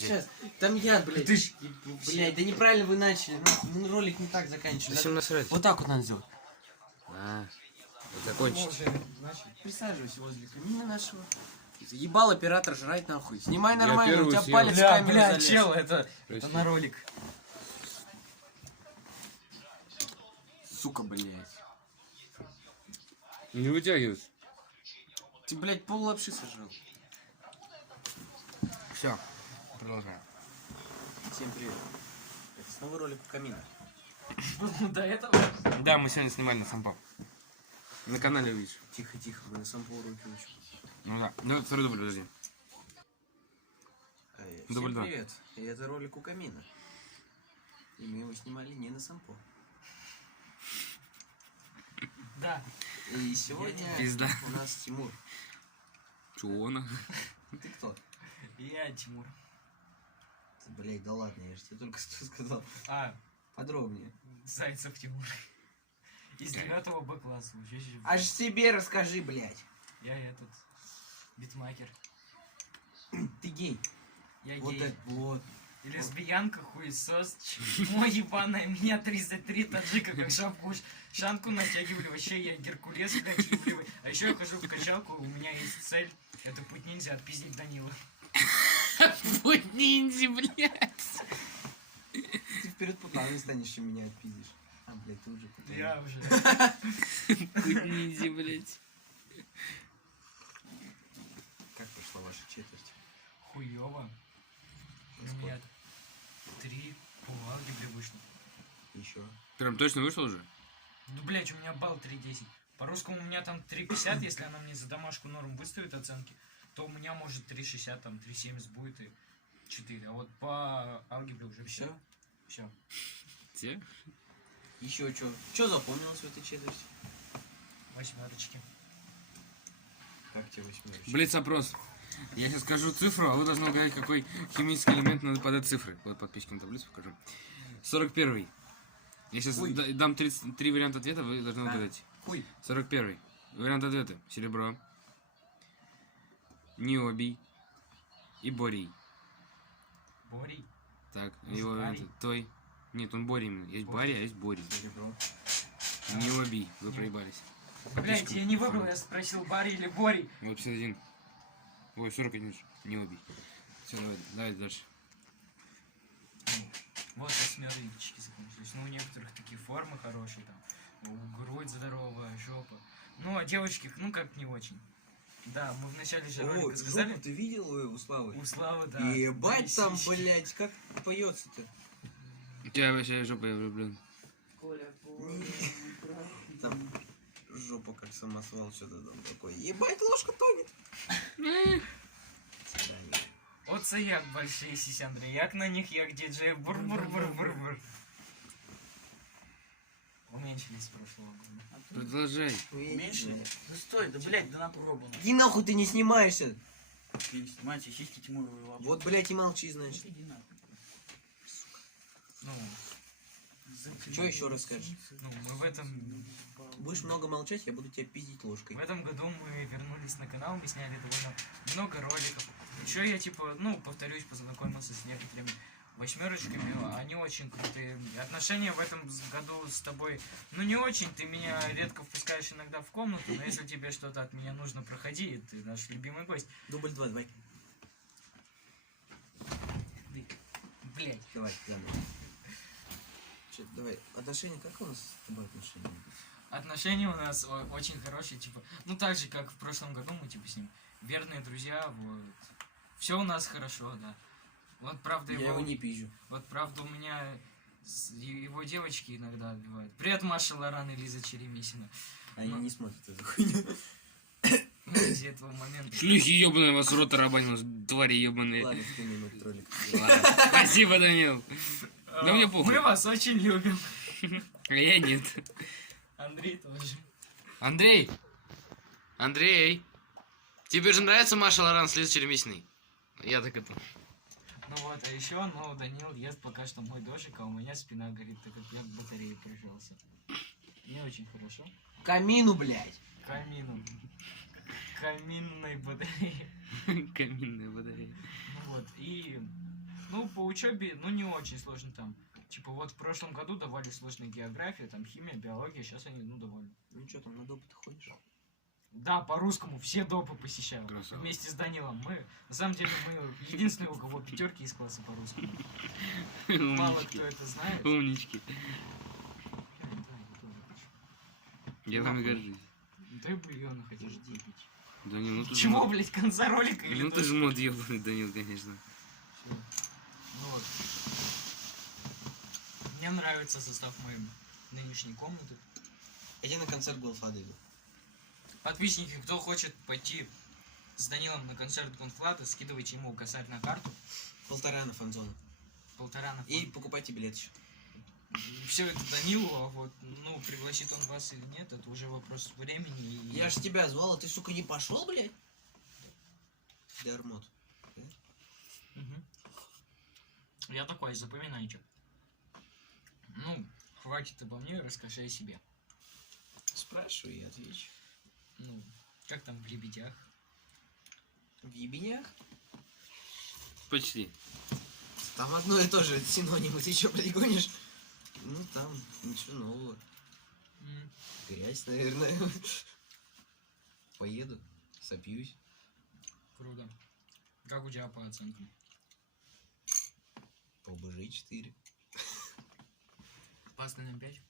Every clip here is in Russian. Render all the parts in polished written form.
Сейчас, там я, блядь. Блядь, да неправильно вы начали. Ну, ролик не так заканчивали. Зачем насрать? Вот так вот надо сделать. Вот закончить. Присаживайся возле камина нашего. Ебал оператор жрать нахуй. Снимай Я нормально, у первый тебя съел. палец в камеру Бля, залез. чел, это Прости. на ролик. Сука, блядь. Не вытягивайся. Ты, блядь, пол лапши сожрал. Все, продолжаем. Всем привет. Это снова ролик у камина. До этого. Да, мы сегодня снимали на сампо. На канале увидишь. Тихо, тихо, мы на самом уроке учим. Ну да. Ну, второй дубль, подожди. Дубль Всем два. привет. И это ролик у камина. И мы его снимали не на сампо. Да. И сегодня Пизда. у нас Тимур. Чего она? Ты кто? Я Тимур. Блять, да ладно, я же тебе только что сказал. Подробнее. Зайцев Тимур. Из 9 Б класса. учащийся в- Аж себе расскажи, блять. Я этот. Битмакер. Ты гей. Я Вот гей. это вот. И лесбиянка, хуесос, чмо ебаное, меня 33 таджика, как шанку натягивали, вообще я Геркулес, блядь, юбливый. А еще я хожу в качалку, у меня есть цель, это путь ниндзя, отпиздить Данила. Путь ниндзя, блядь. Ты вперед путаной станешь, чем меня отпиздишь. А, блядь, ты уже путаный. Я уже. Путь ниндзя, блядь. Как прошла ваша четверть? Хуёво. У меня 3 по алгебре вышло. Еще. Прям точно вышел уже? Ну, блядь, у меня балл 3,10. По-русскому у меня там 3,50, если она мне за домашку норм выставит оценки, то у меня может 3,60, там 3,70 будет и 4. А вот по алгебре уже все. Все. Все? Еще что? Что запомнилось в этой четверти? 8. Как тебе восьмерочка? Блядь, опрос. Я сейчас скажу цифру, а вы должны угадать, какой химический элемент надо подать цифры. Вот подписчикам таблицу покажу. 41. Я сейчас Хуй. дам 33 варианта ответа, вы должны угадать. Хуй. 41. Вариант ответа. Серебро. Ниобий. И борий. Борей. Так, Может, его барий? варианты. Той. Нет, он борий именно. Есть барий, а есть борий. Серебро. Ниобий. Вы проебались. Блять, я не выбрал, я спросил Барри или Борей. Вот 51. Ой, 41 же. Ниобий. Все, давай дальше. Вот восьмерочки закончились. Ну, у некоторых такие формы хорошие, там, грудь здоровая, жопа. Ну, а девочки, ну, как не очень. Да, мы в начале же О, ролика сказали. жопу ты видел у Славы? У Славы, да. Ебать там, сиськи. блять, как поется-то? У тебя вообще жопа, я влюблен. Там жопа как самосвал, что-то там такое. Ебать, ложка тонет. Свидание. Оце як большие сисяндры, як на них, як диджей, бур-бур-бур-бур-бур. Уменьшились с прошлого года. Продолжай. Уменьшили? Да стой, да блять, да на пробу. Иди нахуй, ты не снимаешься. Ты не снимайте, сиськи Тимуровой лапы. Вот, блять, и молчи, значит. Иди нахуй. Ну, Что еще расскажешь? ну, мы в этом Будешь много молчать, я буду тебя пиздить ложкой. В этом году мы вернулись на канал, мы сняли довольно много роликов. Еще я, типа, ну, повторюсь, познакомился с некоторыми восьмерочками, они очень крутые. Отношения в этом году с тобой, ну, не очень, ты меня редко впускаешь иногда в комнату, но если тебе что-то от меня нужно, проходи, ты наш любимый гость. Дубль 2, давай. Блять. Давай, заново. Че, давай, отношения, как у нас с тобой отношения? Отношения у нас очень хорошие, типа, ну, так же, как в прошлом году мы, типа, с ним верные друзья, вот. Все у нас хорошо, да. Вот, правда, Я его не пизжу. Вот, правда, у меня его девочки иногда отбивают. Привет, Маша Лоран и Лиза Черемисина. Они Ну. не смотрят эту хуйню. Ну, из этого момента. Шлюхи ебаные, вас рот тарабанил, твари ебаные. Ладно, скинем этот ролик. Ладно. Спасибо, Данил. Да мне похуй. Мы вас очень любим. А я нет. Андрей тоже. Андрей! Андрей! Тебе же нравится Маша Лоран с Лизой Черемисиной? Я так это... Ну вот, а еще, ну, Данил ест пока что мой дожик, а у меня спина горит, так как я к батарее прижался. Не очень хорошо. Камину, блядь. Камину. Каминной батареи. Каминная батарея. Ну вот, и по учебе, ну, не очень сложно там. Типа, вот в прошлом году давали сложную географию, там, химия, биология, сейчас они, ну, довольны. Ну что там, на допы ты ходишь? Да, по-русскому все допы посещал. Красава. Вместе с Данилом. Мы, на самом деле, мы единственные, у кого пятерки из класса по русскому. Мало кто Умнички. это знает. Умнички. Я вами горжусь. Дай бульона хотишь пить. Да не, ну ты же Чего, мод. блядь, конца ролика или Ну ты же мод ебаный, Данил, конечно. Всё. Ну вот. Мне нравится состав моей нынешней комнаты. Я на концерт Голфлада иду. Подписчики, кто хочет пойти с Данилом на концерт Гонфлата, скидывайте ему косарь на карту. 1,5 на фан-зону. 1,5 на И покупайте билет еще. все это Данилу, а вот, ну, пригласит он вас или нет, это уже вопрос времени. И... Я ж тебя звал, а ты, сука, не пошел, блядь? Дармот. Мгм. Я такой, запоминайте. Ну, хватит обо мне, расскажи о себе. Спрашивай, я отвечу. Ну, как там в «Лебедях»? В ебенях? Почти. Там одно и то же синонимы, ты чё, блядь, гонишь? Ну, там ничего нового. Грязь, наверное. Поеду, сопьюсь. Круто. Как у тебя по оценкам? По ОБЖ 4. По остальным 5?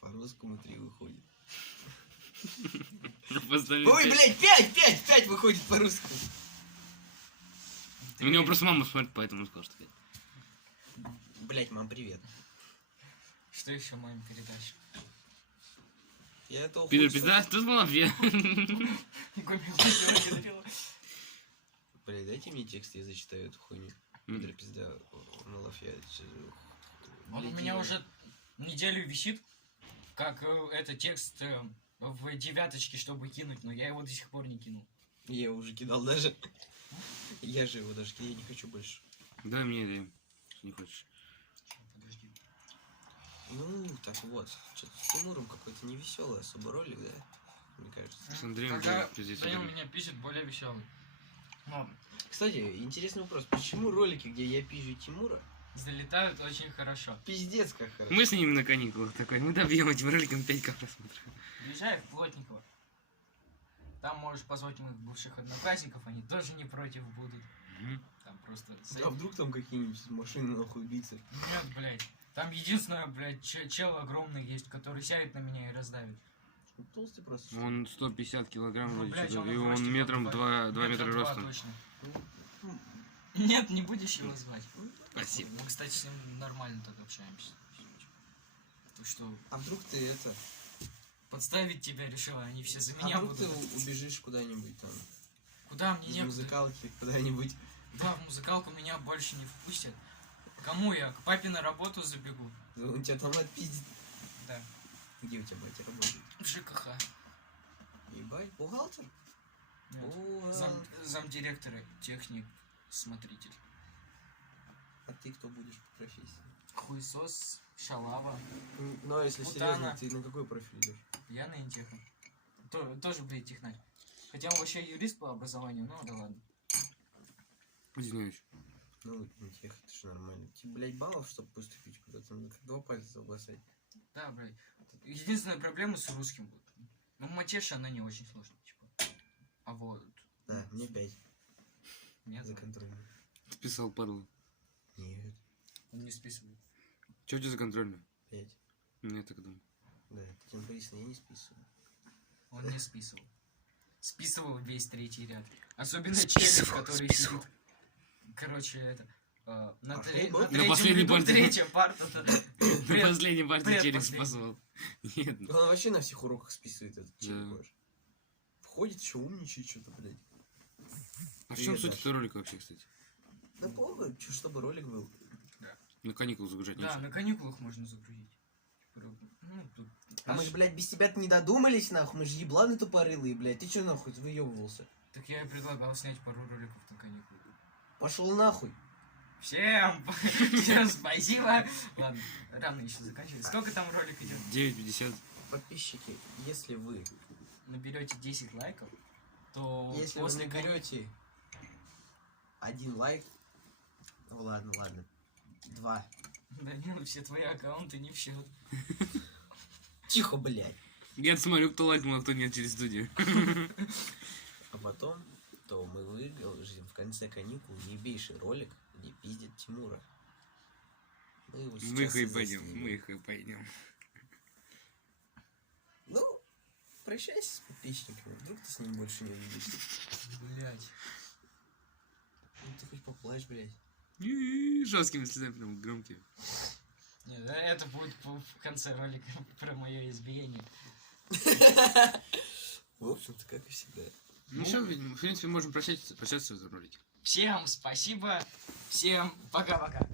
По русскому 3 выходит. Ой, блядь, 5 выходит по русскому. У него просто мама смотрит, поэтому он сказал, что 5. Блядь, мам, привет. Что еще маме передашь? Я этого Пидор, хуй пизда, тут малафья. Блядь, дайте мне текст, я зачитаю эту хуйню. Пидор, пизда, малафья. Он у меня уже неделю висит, как это текст в девяточке, чтобы кинуть, но я его до сих пор не кинул. Я его уже кидал даже. Я же его даже кидал, я не хочу больше. Дай мне, дай. Не хочешь. Подожди. Ну, так вот. Что-то с Тимуром какой-то невеселый особо ролик, да? Мне кажется. С Андреем Когда был пиздец. Данил меня пишет более веселый. Но Кстати, интересный вопрос. Почему ролики, где я пизжу Тимура, залетают очень хорошо. пиздец как хорошо? Мы с ним на каникулах такой. Мы добьем этим роликом 5к просмотров. Езжай в Плотниково. Там можешь позвать моих бывших одноклассников, они тоже не против будут. Там просто... А вдруг там какие-нибудь машины нахуй убийцы? Нет, блядь. Там единственное, блядь, чел огромный есть, который сядет на меня и раздавит. Ну, толстый просто. Он 150 килограмм, Ну, вроде блядь, что-то, он и в он росте метром как 2 метра метра два ростом. точно. Ну, Нет, не будешь его звать. Спасибо. Мы, кстати, с ним нормально так общаемся. Ты что, а вдруг ты это... подставить тебя решила, они все за А меня вдруг ты будут. убежишь куда-нибудь там? Куда мне Из не... музыкалки куда-нибудь? Да, в музыкалку меня больше не впустят. Кому я? К папе на работу забегу. Он тебя там отпиздит. Да. Где у тебя батя работает? В ЖКХ. Ебать, бухгалтер? Нет. О, Замдиректора, техник, смотритель. а ты кто будешь по профессии? Хуесос, шалава. Ну, а если Путана. серьезно, ты на какой профиль идешь? Я на интеху. Тоже, блядь, технарь. Хотя он вообще юрист по образованию, ну да ладно. Извиняюсь. Ну, тех, это же нормально. Тебе, блядь, баллов, чтобы поступить куда-то, надо как 2 пальца бросать. Да, блядь. Единственная проблема с русским будет. Ну, матеша, она не очень сложная, типа. А вот... Да, мне 5 Нет, за контрольную. Списал, падла. Нет, он не списывает. Че у тебя за контрольную? 5. Ну, я так думаю. Да, Татьяна Борисовна, я не списываю. Он не списывал. Списывал весь третий ряд. Особенно челик, который сидит. Короче, это... на последней парте. третья парта. На последней партии Привет, челик последний. спасал. Нет. Он вообще на всех уроках списывает этот Да. челик. Входит, еще умничает что-то, блядь. А в чем Привет, суть Даша. этого ролика вообще, кстати? Да похуй, чтобы ролик был. На каникулы загружать Да, нечего. на каникулах можно загрузить. Ну, тут... А мы же, блядь, без тебя-то не додумались, нахуй. Мы же ебланы тупорылые, блядь. Ты че нахуй выебывался? Так я и предлагал снять пару роликов на каникулы. Пошел нахуй. Всем спасибо. Ладно, рано еще заканчивать. Сколько там ролик идет? 9:50. Подписчики, если вы Наберете 10 лайков, то Если вы после наберете 1 лайк, Ну, ладно, ладно. 2. Данил, все твои аккаунты не в счет. Тихо, блядь. Я смотрю, кто лайкнул, а кто нет через студию. А потом, то мы выложим в конце каникул ебейший ролик, где пиздят Тимура. Мы его Мы сейчас их и и пойдем, застримим. мы их и пойдем. Ну, прощайся с подписчиками, вдруг ты с ним больше не увидишься. Блять. Ну ты хоть поплачь, блядь. Жесткими слезами, прям громкие. Нет, это будет в конце ролика про мое избиение. В общем-то, как и всегда. Ну что, в принципе, можем прощаться в этом ролике. Всем спасибо. Всем пока-пока.